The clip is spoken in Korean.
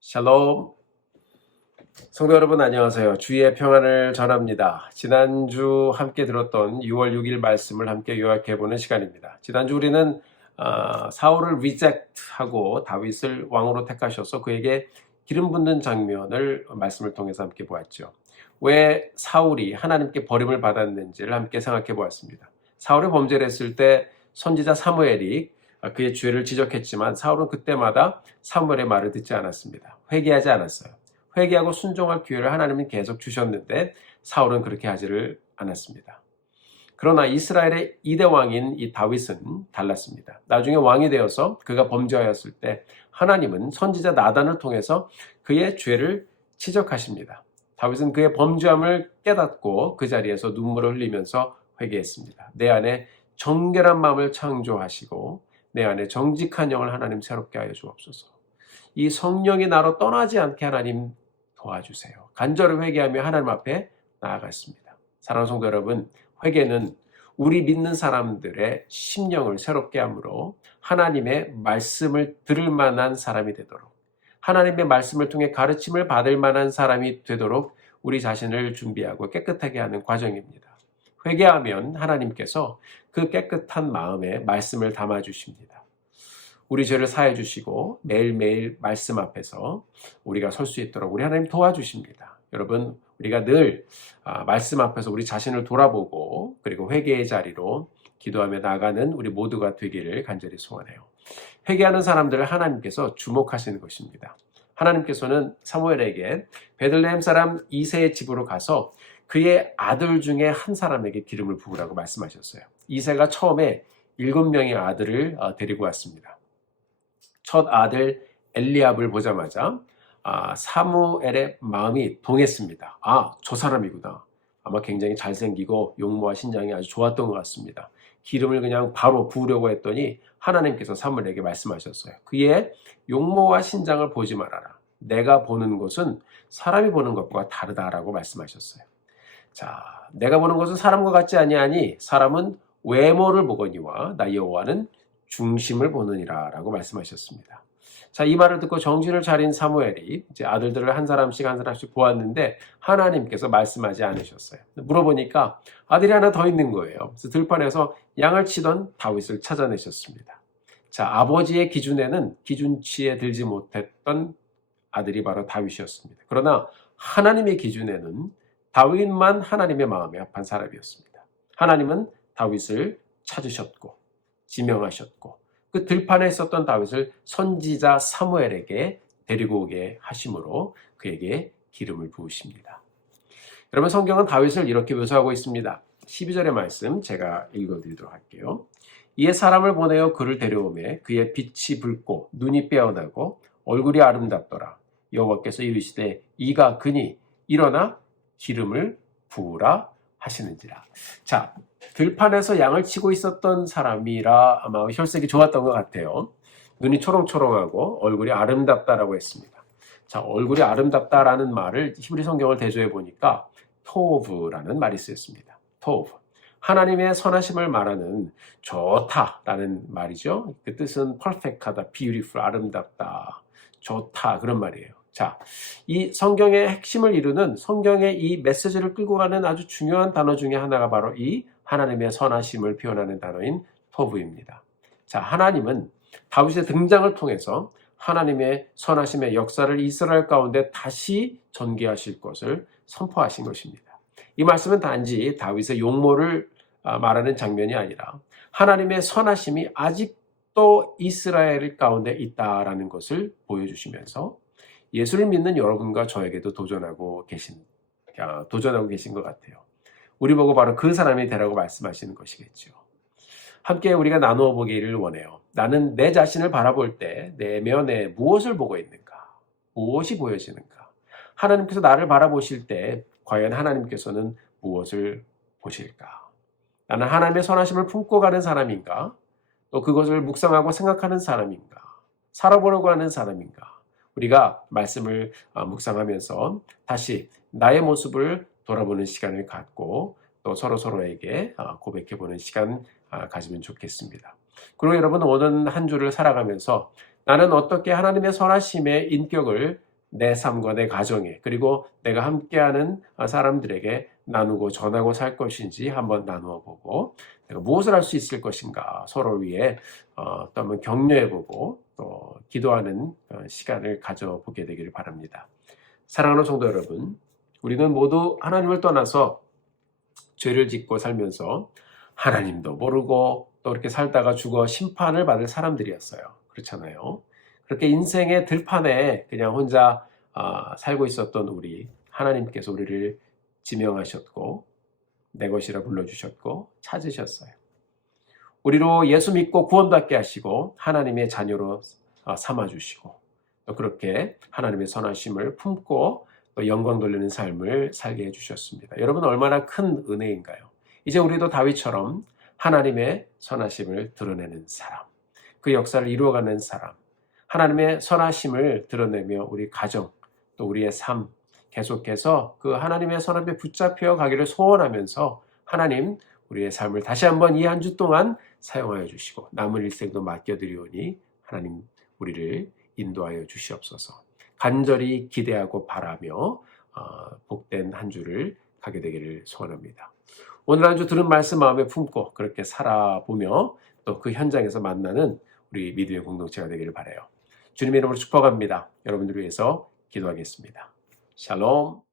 샬롬. 성도 여러분 안녕하세요. 주의 평안을 전합니다. 지난주 함께 들었던 6월 6일 말씀을 함께 요약해보는 시간입니다. 지난주 우리는 사울을 리젝트하고 다윗을 왕으로 택하셔서 그에게 기름 붓는 장면을 말씀을 통해서 함께 보았죠. 왜 사울이 하나님께 버림을 받았는지를 함께 생각해 보았습니다. 사울이 범죄를 했을 때 선지자 사무엘이 그의 죄를 지적했지만 사울은 그때마다 사무엘의 말을 듣지 않았습니다. 회개하지 않았어요. 회개하고 순종할 기회를 하나님은 계속 주셨는데 사울은 그렇게 하지를 않았습니다. 그러나 이스라엘의 2대 왕인 이 다윗은 달랐습니다. 나중에 왕이 되어서 그가 범죄하였을 때 하나님은 선지자 나단을 통해서 그의 죄를 지적하십니다. 다윗은 그의 범죄함을 깨닫고 그 자리에서 눈물을 흘리면서 회개했습니다. 내 안에 정결한 마음을 창조하시고 내 안에 정직한 영을 하나님 새롭게 하여 주옵소서. 이 성령이 나로 떠나지 않게 하나님 도와주세요. 간절히 회개하며 하나님 앞에 나아갔습니다. 사랑하는 성도 여러분, 회개는 우리 믿는 사람들의 심령을 새롭게 함으로 하나님의 말씀을 들을 만한 사람이 되도록, 하나님의 말씀을 통해 가르침을 받을 만한 사람이 되도록 우리 자신을 준비하고 깨끗하게 하는 과정입니다. 회개하면 하나님께서 그 깨끗한 마음에 말씀을 담아주십니다. 우리 죄를 사해 주시고 매일매일 말씀 앞에서 우리가 설 수 있도록 우리 하나님 도와주십니다. 여러분, 우리가 늘 말씀 앞에서 우리 자신을 돌아보고 그리고 회개의 자리로 기도하며 나가는 우리 모두가 되기를 간절히 소원해요. 회개하는 사람들을 하나님께서 주목하시는 것입니다. 하나님께서는 사무엘에게 베들레헴 사람 이새의 집으로 가서 그의 아들 중에 한 사람에게 기름을 부으라고 말씀하셨어요. 이새가 처음에 7명의 아들을 데리고 왔습니다. 첫 아들 엘리압을 보자마자 사무엘의 마음이 동했습니다. 저 사람이구나. 아마 굉장히 잘생기고 용모와 신장이 아주 좋았던 것 같습니다. 기름을 그냥 바로 부으려고 했더니 하나님께서 사무엘에게 말씀하셨어요. 그의 용모와 신장을 보지 말아라. 내가 보는 것은 사람이 보는 것과 다르다라고 말씀하셨어요. 자, 내가 보는 것은 사람과 같지 아니하니 사람은 외모를 보거니와 나 여호와는 중심을 보느니라 라고 말씀하셨습니다. 자, 이 말을 듣고 정신을 차린 사무엘이 이제 아들들을 한 사람씩 보았는데 하나님께서 말씀하지 않으셨어요. 물어보니까 아들이 하나 더 있는 거예요. 그래서 들판에서 양을 치던 다윗을 찾아내셨습니다. 자, 아버지의 기준에는 기준치에 들지 못했던 아들이 바로 다윗이었습니다. 그러나 하나님의 기준에는 다윗만 하나님의 마음에 합한 사람이었습니다. 하나님은 다윗을 찾으셨고 지명하셨고 그 들판에 있었던 다윗을 선지자 사무엘에게 데리고 오게 하심으로 그에게 기름을 부으십니다. 여러분, 성경은 다윗을 이렇게 묘사하고 있습니다. 12절의 말씀 제가 읽어드리도록 할게요. 이에 사람을 보내어 그를 데려오매 그의 빛이 붉고 눈이 빼어나고 얼굴이 아름답더라. 여호와께서 이르시되 이가 그니 일어나 기름을 부으라 하시는지라. 자, 들판에서 양을 치고 있었던 사람이라 아마 혈색이 좋았던 것 같아요. 눈이 초롱초롱하고 얼굴이 아름답다라고 했습니다. 자, 얼굴이 아름답다라는 말을 히브리 성경을 대조해 보니까 토브라는 말이 쓰였습니다. 토브. 하나님의 선하심을 말하는 좋다라는 말이죠. 그 뜻은 perfect하다, beautiful, 아름답다, 좋다 그런 말이에요. 자, 이 성경의 핵심을 이루는 성경의 이 메시지를 끌고 가는 아주 중요한 단어 중에 하나가 바로 이 하나님의 선하심을 표현하는 단어인 토브입니다. 자, 하나님은 다윗의 등장을 통해서 하나님의 선하심의 역사를 이스라엘 가운데 다시 전개하실 것을 선포하신 것입니다. 이 말씀은 단지 다윗의 용모를 말하는 장면이 아니라 하나님의 선하심이 아직도 이스라엘 가운데 있다라는 것을 보여주시면서 예수를 믿는 여러분과 저에게도 도전하고 계신 것 같아요. 우리 보고 바로 그 사람이 되라고 말씀하시는 것이겠죠. 함께 우리가 나누어 보기를 원해요. 나는 내 자신을 바라볼 때 내면에 무엇을 보고 있는가? 무엇이 보여지는가? 하나님께서 나를 바라보실 때 과연 하나님께서는 무엇을 보실까? 나는 하나님의 선하심을 품고 가는 사람인가? 또 그것을 묵상하고 생각하는 사람인가? 살아보려고 하는 사람인가? 우리가 말씀을 묵상하면서 다시 나의 모습을 돌아보는 시간을 갖고 또 서로에게 고백해보는 시간 가지면 좋겠습니다. 그리고 여러분, 오는 한 주를 살아가면서 나는 어떻게 하나님의 선하심의 인격을 내 삶과 내 가정에 그리고 내가 함께하는 사람들에게 나누고 전하고 살 것인지 한번 나누어 보고 내가 무엇을 할 수 있을 것인가 서로 위해 또 한번 격려해 보고 또 기도하는 시간을 가져보게 되기를 바랍니다. 사랑하는 성도 여러분, 우리는 모두 하나님을 떠나서 죄를 짓고 살면서 하나님도 모르고 또 그렇게 살다가 죽어 심판을 받을 사람들이었어요. 그렇잖아요. 그렇게 인생의 들판에 그냥 혼자 살고 있었던 우리, 하나님께서 우리를 지명하셨고 내 것이라 불러주셨고 찾으셨어요. 우리로 예수 믿고 구원받게 하시고 하나님의 자녀로 삼아주시고 또 그렇게 하나님의 선하심을 품고 또 영광 돌리는 삶을 살게 해주셨습니다. 여러분 얼마나 큰 은혜인가요? 이제 우리도 다윗처럼 하나님의 선하심을 드러내는 사람, 그 역사를 이루어가는 사람, 하나님의 선하심을 드러내며 우리 가정 또 우리의 삶 계속해서 그 하나님의 선함에 붙잡혀 가기를 소원하면서 하나님 우리의 삶을 다시 한번 이 한 주 동안 사용하여 주시고 남은 일생도 맡겨드리오니 하나님 우리를 인도하여 주시옵소서. 간절히 기대하고 바라며 복된 한 주를 가게 되기를 소원합니다. 오늘 한 주 들은 말씀 마음에 품고 그렇게 살아보며 또 그 현장에서 만나는 우리 믿음의 공동체가 되기를 바라요. 주님의 이름으로 축복합니다. 여러분들을 위해서 기도하겠습니다. 샬롬.